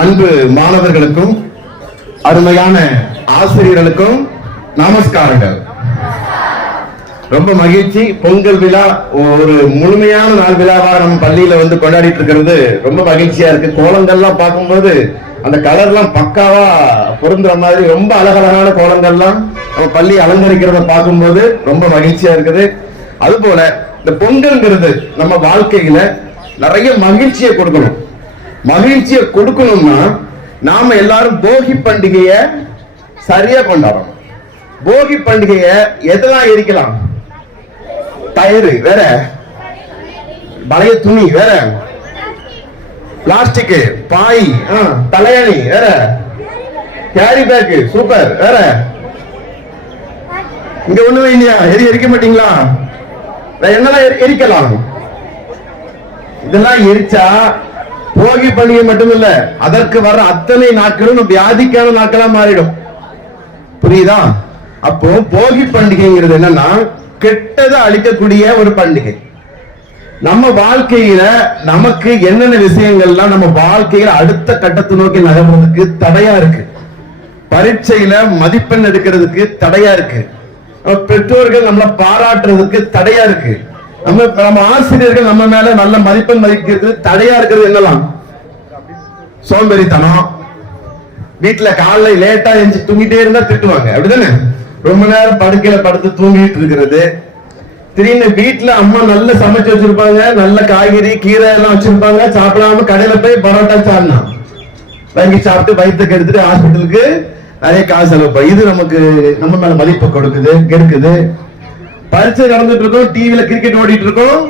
அன்பு மாணவர்களுக்கும் அருமையான ஆசிரியர்களுக்கும் நமஸ்காரங்கள். ரொம்ப மகிழ்ச்சி. பொங்கல் விழா ஒரு முழுமையான நாள் விழாவாக நம்ம பள்ளியில கொண்டாடிட்டு இருக்கிறது ரொம்ப மகிழ்ச்சியா இருக்கு. கோலங்கள்லாம் பார்க்கும்போது அந்த கலர்லாம் பக்காவா பொருந்துற மாதிரி ரொம்ப அழகழகான கோலங்கள்லாம் நம்ம பள்ளி அலங்கரிக்கிறத பார்க்கும்போது ரொம்ப மகிழ்ச்சியா இருக்குது. அது போல இந்த பொங்கல்ங்கிறது நம்ம வாழ்க்கையில நிறைய மகிழ்ச்சியை கொடுக்கணும். மகிழ்ச்சியை கொடுக்கணும்னா நாம எல்லாரும் போகி பண்டிகைய சரியா கொண்டாடணும். போகி பண்டிகைய எதெல்லாம் எரிக்கலாம்? டயரு வேற, பழைய துணி வேற, பிளாஸ்டிக், பாய், தலையணி வேற, கேரி பேக் சூப்பர் வேற. இங்க ஒண்ணுமே இல்லையா? எரிக்க மாட்டீங்களா? என்னெல்லாம் எரிக்கலாம்? இதெல்லாம் எரிச்சா போகி பண்டிகை மட்டுமில்ல, அதற்கு வர அத்தனை நாட்களும் வியாதிக்கான நாட்களா மாறிடும். புரியுதா? அப்போ போகி பண்டிகைங்கிறது என்னன்னா கெட்டதை அழிக்கக்கூடிய ஒரு பண்டிகை. நம்ம வாழ்க்கையில நமக்கு என்னென்ன விஷயங்கள்லாம் நம்ம வாழ்க்கையில அடுத்த கட்டத்தை நோக்கி நகர்றதுக்கு தடையா இருக்கு. பரீட்சையில மதிப்பெண் எடுக்கிறதுக்கு தடையா இருக்கு. பெற்றோர்கள் நம்மளை பாராட்டுறதுக்கு தடையா இருக்கு. நம்ம ஆசிரியர்கள் நம்ம மேல நல்ல மதிப்பெண் மதிக்கிறது தடையா இருக்கிறது என்னலாம்? சோம்பேறித்தனம். வீட்டுல காலைல லேட்டா எஞ்சி தூங்கிட்டே இருந்தா திட்டுவாங்க, அப்படிதானே? ரொம்ப நேரம் படுக்கையில படுத்து தூங்கிட்டு இருக்கிறது. திடீர்னு வீட்டுல அம்மா நல்ல சமைச்சு வச்சிருப்பாங்க, நல்ல காய்கறி கீரை எல்லாம் வச்சிருப்பாங்க, சாப்பிடாம கடையில போய் பரோட்டா சாப்பிடனா வாங்கி சாப்பிட்டு வயிற்றுக்கு எடுத்துட்டு ஹாஸ்பிட்டலுக்கு நிறைய காசு செலவு. இது நமக்கு நம்ம மேல மதிப்பு கொடுக்குது, கெடுக்குது. பரீட்சை நடந்துட்டு இருக்கோம், டிவில கிரிக்கெட் ஓடிட்டு இருக்கோம்,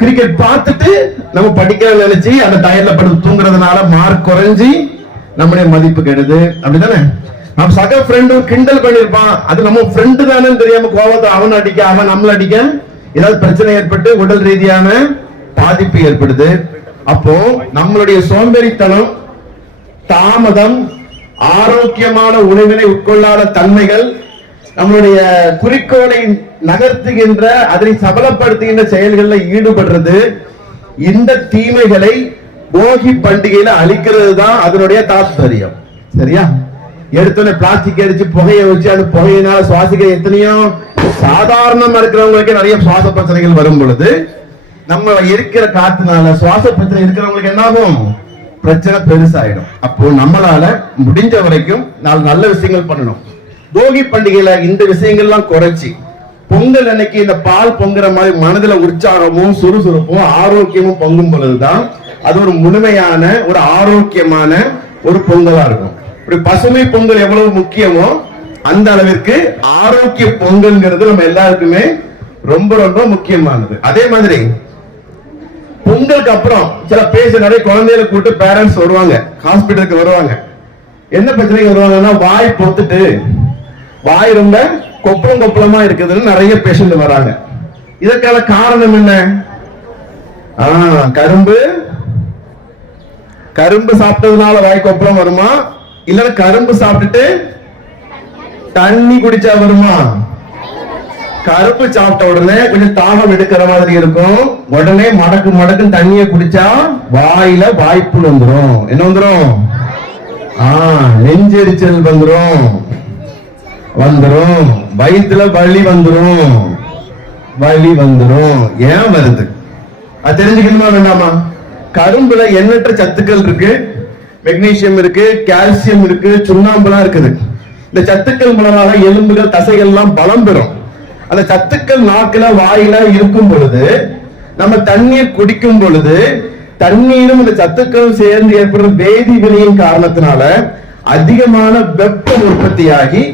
கிரிக்கெட் பார்த்துட்டு நம்ம படிக்க நினைச்சு அந்த டயர்ல படுத்து தூங்குறதுனால மார்க் குறைஞ்சி நம்முடைய மதிப்பு கெடுது, அப்படிதானே? நம்ம சக ஃப்ரெண்டும் கிண்டல் பண்ணிருப்பான், அது நம்ம ஃப்ரெண்டு தானே தெரியாம கோபத்தை அவன் அடிக்க அவன் நம்மள அடிக்க ஏதாவது பிரச்சனை ஏற்பட்டு உடல் ரீதியான பாதிப்பு ஏற்படுது. அப்போ நம்மளுடைய சோம்பேறித்தனம், தாமதம், ஆரோக்கியமான உணவினை உட்கொள்ளாத தன்மைகள், நம்மளுடைய குறிக்கோளை நகர்த்துகின்ற அதனை சபலப்படுத்துகின்ற செயல்களில் ஈடுபடுறது, இந்த தீமைகளை போகி பண்டிகையில அழிக்கிறது தான் அதனுடைய தாத்பரியம். சரியா? எடுத்தோடனே பிளாஸ்டிக் அடிச்சு புகையை வச்சு அந்த புகையினால சுவாசிக்க எத்தனையோ சாதாரணமா இருக்கிறவங்களுக்கு நிறைய சுவாச பிரச்சனைகள் வரும் பொழுது நம்ம இருக்கிற காத்துனால சுவாச பிரச்சனை இருக்கிறவங்களுக்கு என்ன ஆகும்? பிரச்சனை பெருசாயிடும். அப்போ நம்மளால முடிஞ்ச வரைக்கும் நல்ல விஷயங்கள் பண்ணணும். போகி பண்டிகையில இந்த விஷயங்கள்லாம் குறைச்சி பொங்கல் அன்னைக்கு இந்த பால் பொங்குற மாதிரி மனதுல உற்சாகமும் சுறுசுறுப்பும் ஆரோக்கியமும் பொங்கும் பொழுதுதான் அது ஒரு முழுமையான ஒரு ஆரோக்கியமான ஒரு பொங்கலா இருக்கும். இப்படி பசுமை பொங்கல் எவ்வளவு முக்கியமோ அந்த அளவிற்கு ஆரோக்கிய பொங்கல்ங்கிறது நம்ம எல்லாருக்குமே ரொம்ப ரொம்ப முக்கியமானது. அதே மாதிரி பொங்கலுக்கு அப்புறம் சில நிறைய குழந்தைகளை கூட்டு பேரண்ட்ஸ் வருவாங்க, ஹாஸ்பிட்டலுக்கு வருவாங்க. என்ன பிரச்சனைக்கு வருவாங்கன்னா வாய் பொத்துட்டு வாய் ரொம்ப கொப்பளம் கொப்பளமா இருக்குதுன்னு நிறைய பேஷண்ட் வராங்க. இதற்கான காரணம் என்ன? கரும்பு சாப்பிட்டதுனால வாய் கொப்பளம் வருமா, இல்ல கரும்பு சாப்பிட்டுட்டு தண்ணி குடிச்சா வருமா? கரும்பு சாப்பிட்ட உடனே கொஞ்சம் தாகம் எடுக்கிற மாதிரி இருக்கும், உடனே மடக்கு மடக்கு தண்ணிய குடிச்சா வாயில வாய்ப்புண் வந்துரும். என்ன வந்துரும்? நெஞ்செரிச்சல் வந்துரும், வயிற்றுல வலி வந்துரும். ஏன் வருது அது தெரிஞ்சுக்கணுமா வேண்டாமா? கரும்புல எண்ணற்ற சத்துக்கள் இருக்கு, மெக்னீசியம் இருக்கு, கால்சியம் இருக்கு, சுண்ணாம்புலாம் இருக்குது. இந்த சத்துக்கள் மூலமாக எலும்புகள் தசைகள் எல்லாம் பலம் பெறும். அந்த சத்துக்கள் நாக்குல வாயில இருக்கும் பொழுது நம்ம தண்ணீர் குடிக்கும் பொழுது தண்ணீரும் இந்த சத்துக்களும் சேர்ந்து ஏற்படுற வேதி வினையின் காரணத்தினால அதிகமான வெப்பம் உற்பத்தியாகி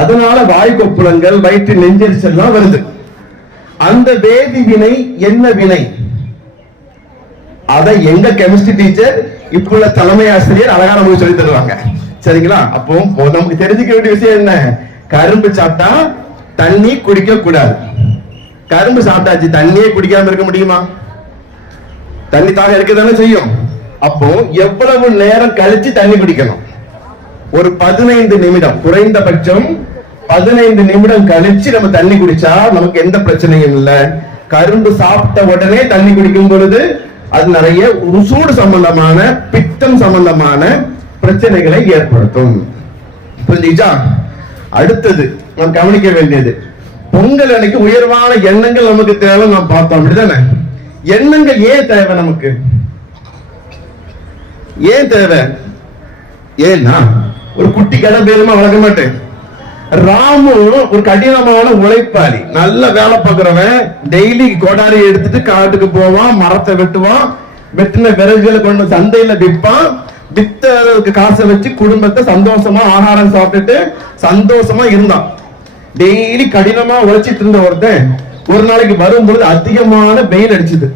அதனால வாய் கொப்புளங்கள், வயிற்று நெஞ்செரிச்சல் எல்லாம் வருது. அந்த வேதி வினை என்ன வினை? அதை எங்க கெமிஸ்ட்ரி டீச்சர் இப்ப உள்ள தலைமை ஆசிரியர் அழகா நமக்கு சொல்லி தருவாங்க. சரிங்களா? அப்போ நமக்கு தெரிஞ்சுக்க வேண்டிய விஷயம் என்ன? கரும்பு சாப்பிட்டா தண்ணி குடிக்க கூடாது. கரும்பு சாப்பிட்டாச்சு, தண்ணியே குடிக்காம இருக்க முடியுமா? தண்ணி தாக இருக்கதானே செய்யும். அப்போ எவ்வளவு நேரம் கழிச்சு தண்ணி குடிக்கணும்? ஒரு 15 நிமிடம், குறைந்தபட்சம் 15 நிமிடம் கழிச்சு நம்ம தண்ணி குடிச்சா நமக்கு எந்த பிரச்சனையும் இல்லை. கரும்பு சாப்பிட்ட உடனே தண்ணி குடிக்கும் பொழுது அது நிறைய சூடு சம்பந்தமான பித்தம் சம்பந்தமான பிரச்சனைகளை ஏற்படுத்தும். புரிஞ்சுச்சா? அடுத்தது நாம் கவனிக்க வேண்டியது, பொங்கல் அன்னைக்கு உயர்வான எண்ணங்கள் நமக்கு தேவை. நாம் பார்த்தோம், அப்படிதானே? எண்ணங்கள் ஏன் தேவை நமக்கு? ஏன் தேவை? ஏன்னா ஒரு குட்டி கடை பேருமா வளர்க்க மாட்டேன். ராமு ஒரு கடினமான உழைப்பாளி, நல்ல வேலை பார்க்கிறவன். டெய்லி கோடாரி எடுத்துட்டு காட்டுக்கு போவான், மரத்தை வெட்டுவான், வெட்டின விறகுகளை கொண்டு சந்தையில விற்பான். வித்த காசை வச்சு குடும்பத்தை சந்தோஷமா ஆகாரம் சாப்பிட்டுட்டு சந்தோஷமா இருந்தான். டெய்லி கடினமா உழைச்சிட்டு இருந்த ஒருத்தன் ஒரு நாளைக்கு வரும்பொழுது அதிகமான வெயில் அடிச்சுது.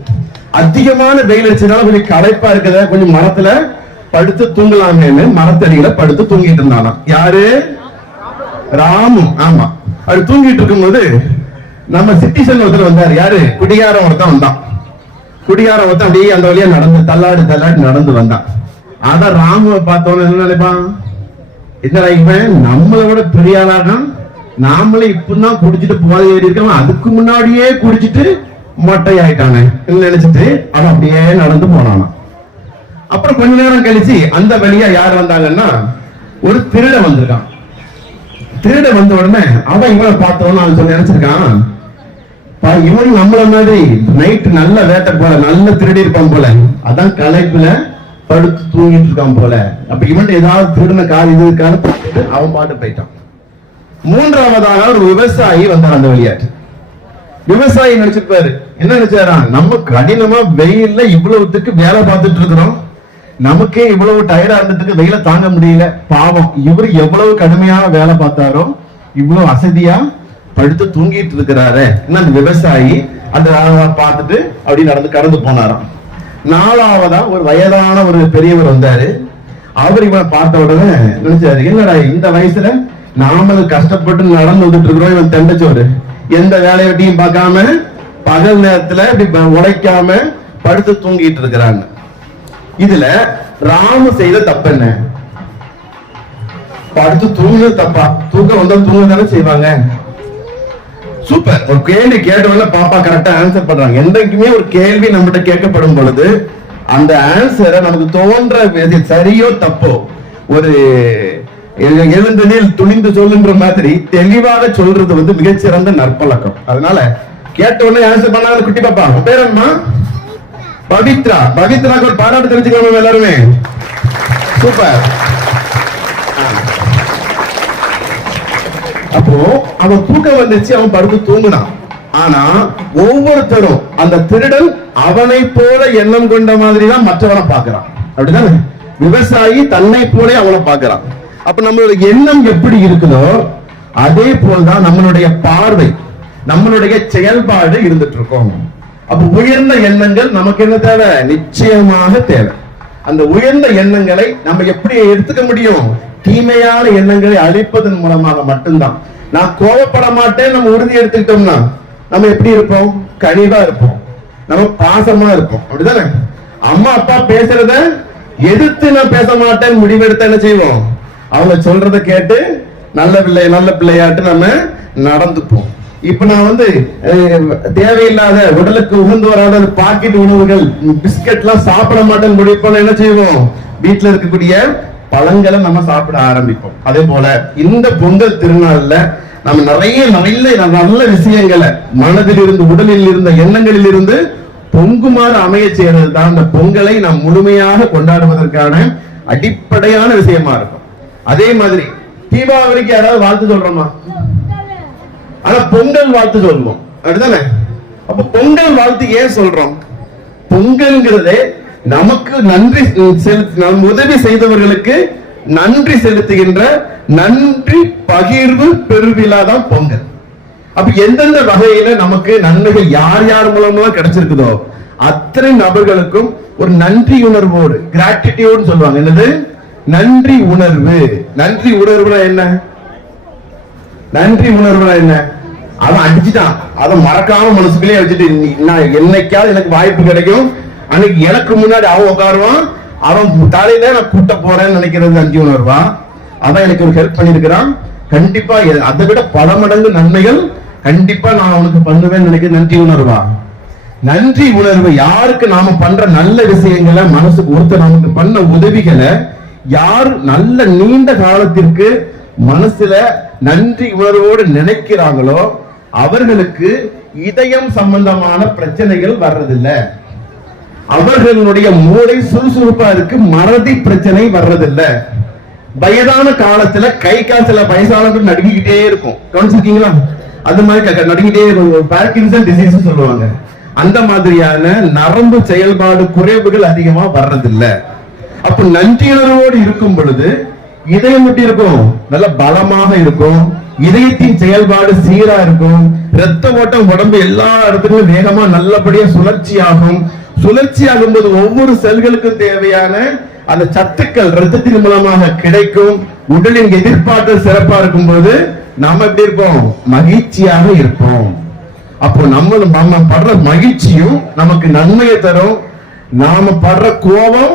அதிகமான வெயில் அடிச்சதுனால கொஞ்சம் களைப்பா இருக்குத, கொஞ்சம் மரத்துல படுத்து தூங்கலாமேன்னு மரத்தடியில படுத்து தூங்கிட்டு இருந்தானா. யாரு? ராமு. ஆமா, அது தூங்கிட்டு இருக்கும்போது நம்ம சிட்டிசன் ஒருத்தர் வந்தாரு. யாரு? குடிகாரம் ஒருத்தன் வந்தான். குடிகாரம் ஒருத்தன் அப்படியே அந்த வழியா நடந்து தள்ளாடி நடந்து வந்தான். அதான் ராமுவை பார்த்தோன்னு என்ன நினைப்பான்? என்னடா இவன் நம்மளை விட பெரிய ஆளாதான், நாமளே இப்பதான் குடிச்சிட்டு போதை ஏறி இருக்கவன் அதுக்கு முன்னாடியே குடிச்சிட்டு மொட்டை ஆயிட்டானே நினைச்சிட்டு அவன் அப்படியே நடந்து போனானா. அப்புறம் கொஞ்ச நேரம் கழிச்சு அந்த வழியா யார் வந்தாங்கன்னா ஒரு திருட வந்திருக்கான். திருட வந்த உடனே அவன் இவனை பார்த்தவன அவன் சொல்லி நினைச்சிருக்கான், இவன் நம்மள மாதிரி நைட்டு நல்ல வேட்டை போல நல்ல திருடி இருப்பான் போல, அதான் களைப்புல படுத்து தூங்கிட்டு இருக்கான் போல. அப்ப இவன் ஏதாவது திருடின கார் இது இருக்கான்னு பார்த்துட்டு அவன் பாட்டு போயிட்டான். மூன்றாவதாக ஒரு விவசாயி வந்தான் அந்த வழியாட்டு. விவசாயி நினைச்சிருப்பாரு, என்ன நினைச்சாரா, நம்ம கடினமா வெயில்ல இவ்வளவுத்துக்கு வேலை பார்த்துட்டு இருக்கிறோம், நமக்கே இவ்வளவு டயர்டா இருந்ததுக்கு வெயில தாங்க முடியல, பாவம் இவரு எவ்வளவு கடுமையான வேலை பார்த்தாரோ இவ்வளவு அசதியா படுத்து தூங்கிட்டு இருக்கிறாரு. அந்த விவசாயி அந்த பார்த்துட்டு அப்படி நடந்து கடந்து போனாராம். நாலாவதா ஒரு வயதான ஒரு பெரியவர் வந்தாரு. அவர் இவனை பார்த்த உடனே நினைச்சாரு, என்னடா இந்த வயசுல நாமளும் கஷ்டப்பட்டு நடந்து வந்துட்டு இருக்கிறோம், இவன் தெண்டச்சோறு எந்த வேலையொட்டியும் பார்க்காம பகல் நேரத்துல இப்படி உடைக்காம படுத்து தூங்கிட்டு இருக்கிறாங்க. இதுல ராமு செய்த தப்பு என்ன? படுத்து தூங்குறது தப்பா? தூக்கம் வந்தா தூங்க தானே செய்வாங்க. சூப்பர். ஒரு கேள்வி கேட்டவங்க பாப்பா கரெக்டா ஆன்சர் பண்றாங்க. என்றைக்குமே ஒரு கேள்வி நம்மகிட்ட கேட்கப்படும் பொழுது அந்த ஆன்சரை நமக்கு தோன்ற சரியோ தப்போ ஒரு எழுந்தனில் துணிந்து சொல்லுன்ற மாதிரி தெளிவாக சொல்றது மிகச்சிறந்த நற்பழக்கம். அதனால கேட்டவுடனே ஆன்சர் பண்ணாத குட்டி பாப்பா பேர் என்னமா? பவித்ரா. பவித்ராக்கு ஒரு பாராட்டு தெரிஞ்சுக்கணும் எல்லாருமே. சூப்பர். அப்போ அவன் தூக்கம் வந்துச்சு, அவன் படுத்து தூங்கினான். ஆனா ஒவ்வொருத்தரும் அந்த திருடன் அவனை போல எண்ணம் கொண்ட மாதிரி தான் மற்றவனை பார்க்கிறான். அப்படிதானே? விவசாயி தன்னை போல அவனை பார்க்கிறான். அப்ப நம்மளுடைய எண்ணம் எப்படி இருக்குதோ அதே போல்தான் நம்மளுடைய பார்வை, நம்மளுடைய செயல்பாடு இருந்துட்டு இருக்கோம். அப்ப உயர்ந்த எண்ணங்கள் நமக்கு என்ன தேவை? நிச்சயமாக தேவை. அந்த உயர்ந்த எண்ணங்களை நம்ம எப்படி எடுத்துக்க முடியும்? தீமையான எண்ணங்களை அழிப்பதன் மூலமாக மட்டும்தான். நான் கோபப்பட மாட்டேன் நம்ம உறுதி எடுத்துக்கிட்டோம்னா நம்ம எப்படி இருப்போம்? கனிவா இருப்போம், நம்ம பாசமா இருப்போம். அப்படிதானே? அம்மா அப்பா பேசுறத எதிர்த்து நான் பேச மாட்டேன் முடிவெடுத்த என்ன செய்வோம்? அவங்க சொல்றத கேட்டு நல்ல பிள்ளையாட்டு நம்ம நடந்துப்போம். இப்ப நான் தேவையில்லாத உடலுக்கு உகந்து வராத பாக்கெட் உணவுகள் பிஸ்கட் எல்லாம் சாப்பிட மாட்டேன்னு முடிப்போம். என்ன செய்வோம்? வீட்டுல இருக்கக்கூடிய பழங்களை நம்ம சாப்பிட ஆரம்பிப்போம். அதே போல இந்த பொங்கல் திருநாள்ல நம்ம நிறைய நல்ல விஷயங்களை மனதில் இருந்து உடலில் இருந்த எண்ணங்களில் இருந்து பொங்குமாறு அமைய செய்யறது தான் அந்த பொங்கலை நாம் முழுமையாக கொண்டாடுவதற்கான அடிப்படையான விஷயமா இருக்கும். அதே மாதிரி தீபாவளிக்கு யாராவது வாழ்த்து சொல்றோமா? ஆனா பொங்கல் வாழ்த்து சொல்லுவோம். அப்படிதானே? அப்ப பொங்கல் வாழ்த்து ஏன் சொல்றோம்? பொங்கல்ங்கிறதே நமக்கு நன்றி உதவி செய்தவர்களுக்கு நன்றி செலுத்துகின்ற நன்றி பகிர்வு பெருவிழா தான் பொங்கல். அப்ப எந்தெந்த வகையில நமக்கு நன்மைகள் யார் யார் மூலமா கிடைச்சிருக்குதோ அத்தனை நபர்களுக்கும் ஒரு நன்றி உணர்வோடு, கிராட்டிடியூட் சொல்லுவாங்க. என்னது? நன்றி உணர்வு. நன்றி உணர்வுனா என்ன? நன்றி உணர்வுனா என்ன? அவன் அடிச்சுட்டான், அதை மறக்காம மனசுக்குள்ளே வச்சுட்டு நான் என்னைக்காவது எனக்கு வாய்ப்பு கிடைக்கும் அன்னைக்கு எனக்கு முன்னாடி அவன் உட்காருவான், அவன் தலையில நான் கூட்ட போறேன்னு நினைக்கிறது நன்றி உணர்வா? அதான் எனக்கு ஒரு ஹெல்ப் பண்ணிருக்கிறான், கண்டிப்பா அதை விட பல மடங்கு நன்மைகள் கண்டிப்பா நான் அவனுக்கு பண்ணுவேன்னு நினைக்கிறது நன்றி உணர்வா? நன்றி உணர்வு, யாருக்கு நாம பண்ற நல்ல விஷயங்களை, மனசுக்கு ஒருத்தர் நமக்கு பண்ண உதவிகளை யார் நல்ல நீண்ட காலத்திற்கு மனசுல நன்றி உணர்வோடு நினைக்கிறாங்களோ அவர்களுக்கு இதயம் சம்பந்தமான பிரச்சனைகள் வர்றதில்லை. அவர்களுடைய மூளை சுறுசுறுப்பா இருக்கு, மறதி பிரச்சனை வர்றதில்லை. வயதான காலத்துல கை காசுல வயசானவர்கள் நடுங்கிக்கிட்டே இருக்கும், கவனிச்சிருக்கீங்களா? அது மாதிரி நடுங்கிட்டே இருக்கும், பார்க்கின்சன் டிசீஸ் சொல்லுவாங்க. அந்த மாதிரியான நரம்பு செயல்பாடு குறைவுகள் அதிகமா வர்றதில்லை. அப்ப நன்றியுணர்வோடு இருக்கும் பொழுது இதயம் எப்படி இருக்கும்? நல்ல பலமாக இருக்கும், இதயத்தின் செயல்பாடு சீரா இருக்கும், இரத்த ஓட்டம் உடம்பு எல்லா இடத்துக்கும் வேகமா நல்லபடியா சுழற்சியாகும். சுழற்சியாகும் போது ஒவ்வொரு செல்களுக்கும் தேவையான அந்த சத்துக்கள் ரத்தத்தின் மூலமாக கிடைக்கும். உடலின் எதிர்பார்த்தல் சிறப்பா இருக்கும் போது நாம எப்படி இருப்போம்? மகிழ்ச்சியாக இருப்போம். அப்போ நம்ம படுற மகிழ்ச்சியும் நமக்கு நன்மையை தரும். நாம படுற கோபம்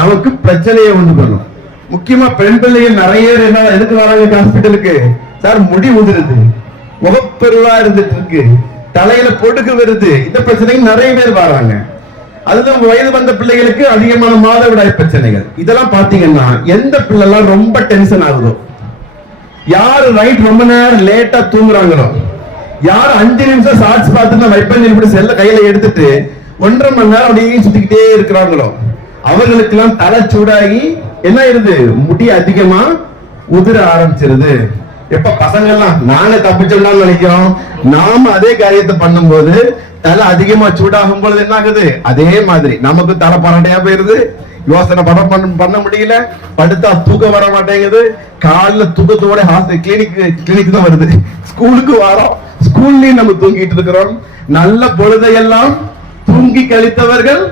நமக்கு பிரச்சனையை உண்டு பண்ணும். முக்கியமா பெண் பிள்ளைகள் நிறைய என்ன எதுக்கு வராங்க ஹாஸ்பிட்டலுக்கு? சார் முடி உதிருது, முகப்பெருவா இருந்துட்டு இருக்கு, தலையில பொடுகு வருது, இந்த பிரச்சனைக்கு நிறைய பேர் வராங்க. அதுதான் வயது வந்த பிள்ளைகளுக்கு அதிகமான மாதவிடாய் பிரச்சனைகள். இதெல்லாம் பாத்தீங்கன்னா எந்த பிள்ளைலாம் ரொம்ப டென்ஷன் ஆகுதோ, யாரு நைட் ரொம்ப நேரம் லேட்டா தூங்குறாங்களோ, யார் 5 நிமிஷம் ஷார்ட்ஸ் பார்த்துட்டு வைப்பன் இப்படி செல்ல கையில எடுத்துட்டு 1.5 மணி நேரம் அப்படியே சுத்திக்கிட்டே இருக்கிறாங்களோ அவர்களுக்கு எல்லாம் தலை சூடாகி என்ன ஆயிருது? முடி அதிகமா உதிர ஆரம்பிச்சிருது. எப்ப பசங்க எல்லாம் நாங்க தப்பிச்சோம்னு நினைக்கிறோம், நாம அதே காரியத்தை பண்ணும்போது தலை அதிகமா சூடாகும் பொழுது என்ன ஆகுது? அதே மாதிரி நமக்கு தலை பரண்டையா போயிருது, யோசனை பண்ண முடியல, படுத்தா தூக்கம் வர மாட்டேங்குது, காலைல தூக்கத்தோட கிளினிக் தான் வருது, ஸ்கூலுக்கு வரோம், ஸ்கூல்லயும் நம்ம தூங்கிட்டு இருக்கிறோம். நல்ல பொழுதையெல்லாம் தூங்கி கழித்தவர்கள்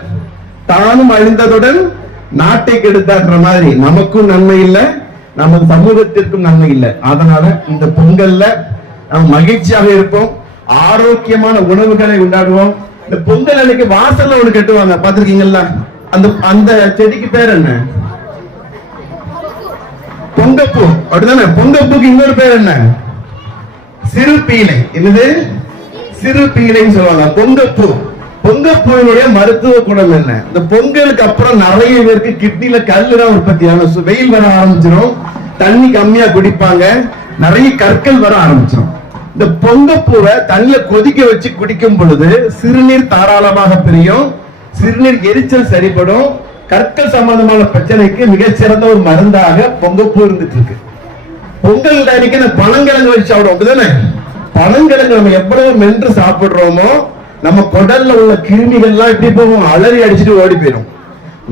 தானும் அழிந்ததுடன் நாட்டை கெடுத்தான்ற மாதிரி நமக்கும் நன்மை இல்லை, நமது சமூகத்திற்கும் நன்மை இல்லை. அதனால இந்த பொங்கல்ல நம்ம மகிழ்ச்சியாக இருப்போம், ஆரோக்கியமான உணவுகளை உண்டாடுவோம். இந்த பொங்கல் அன்னைக்கு வாசல்ல ஒண்ணு கட்டுவாங்க, பாத்திருக்கீங்களா? அந்த செடிக்கு பேர் என்ன? பொங்கப்பூ, அப்படிதானே? பொங்கப்பூக்கு இன்னொரு பேர் என்ன? சிறு பீலை. என்னது? சிறு பீலைன்னு சொல்லுவாங்க. பொங்கப்பூ. பொங்கப்பூவினுடைய மருத்துவ குணம் என்ன? இந்த பொங்கலுக்கு அப்புறம் நிறைய பேருக்கு கிட்னில கல்லுதான் உற்பத்தியான, வெயில் வர ஆரம்பிச்சிடும், தண்ணி கம்மியா குடிப்பாங்க, நிறைய கற்கள் வர ஆரம்பிச்சிடும். இந்த பொங்கப்பூவை தண்ணில கொதிக்க வச்சு குடிக்கும் பொழுது சிறுநீர் தாராளமாக பிரியும், சிறுநீர் எரிச்சல் சரிபடும், கற்கள் சம்பந்தமான பிரச்சனைக்கு மிகச்சிறந்த ஒரு மருந்தாக பொங்கப்பூ இருந்துட்டு இருக்கு. பொங்கல் அன்னைக்கு பனங்கிழங்கு வச்சு சாப்பிடுவோம், அப்படிதானே? பனங்கிழங்கு நம்ம எவ்வளவு மென்று சாப்பிடுறோமோ நம்ம குடல்ல உள்ள கிருமிகள் எல்லாம் எப்படி போகும்? அலறி அடிச்சுட்டு ஓடி போயிடும்.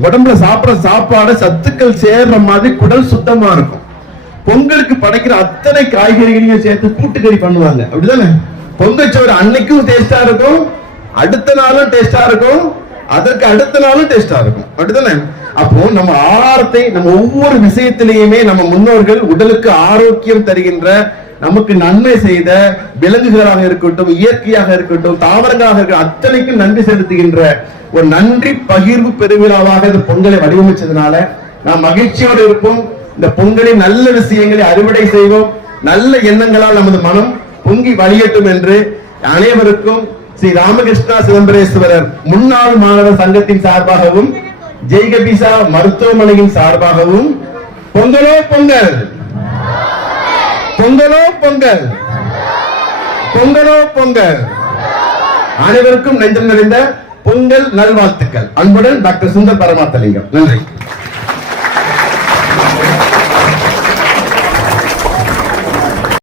உடம்புல சாப்பிடுற சாப்பாடு சத்துக்கள் சேர்ற மாதிரி குடல் சுத்தமா இருக்கும். பொங்கலுக்கு படைக்கிற அத்தனை காய்கறிகளையும் சேர்த்து கூட்டுக்கறி பண்ணுவாங்க, அப்படிதானே? பொங்கச்சோறு அன்னைக்கும் டேஸ்டா இருக்கும், அடுத்த நாளும் டேஸ்டா இருக்கும், அதற்கு அடுத்த நாளும் டேஸ்டா இருக்கும், அப்படிதானே? அப்போ நம்ம ஆகாரத்தை நம்ம ஒவ்வொரு விஷயத்திலேயுமே நம்ம முன்னோர்கள் உடலுக்கு ஆரோக்கியம் தருகின்ற, நமக்கு நன்மை செய்த விலங்குகளாக இருக்கட்டும், இயற்கையாக இருக்கட்டும், தாவரங்களாக இருக்கட்டும், அத்தனைக்கும் நன்றி செலுத்துகின்ற ஒரு நன்றி பகிர்வு பெருவிழாவாக இந்த பொங்கலை வடிவமைச்சதுனால நாம் மகிழ்ச்சியோடு இருப்போம். இந்த பொங்கலின் நல்ல விஷயங்களை அறுவடை செய்வோம், நல்ல எண்ணங்களால் நமது மனம் பொங்கி வழியட்டும் என்று அனைவருக்கும் ஸ்ரீ ராமகிருஷ்ணா சிதம்பரேஸ்வரர் முன்னாள் மாணவர் சங்கத்தின் சார்பாகவும் ஜெய்கபிசா மருத்துவமனையின் சார்பாகவும் பொங்கலோ பொங்கல், பொங்கலோ பொங்கல், பொங்கலோ பொங்கல், அனைவருக்கும் நெஞ்சம் நிறைந்த பொங்கல் நல்வாழ்த்துக்கள். அன்புடன் டாக்டர் சுந்தர் பரமாத்தலிங்கம். நன்றி.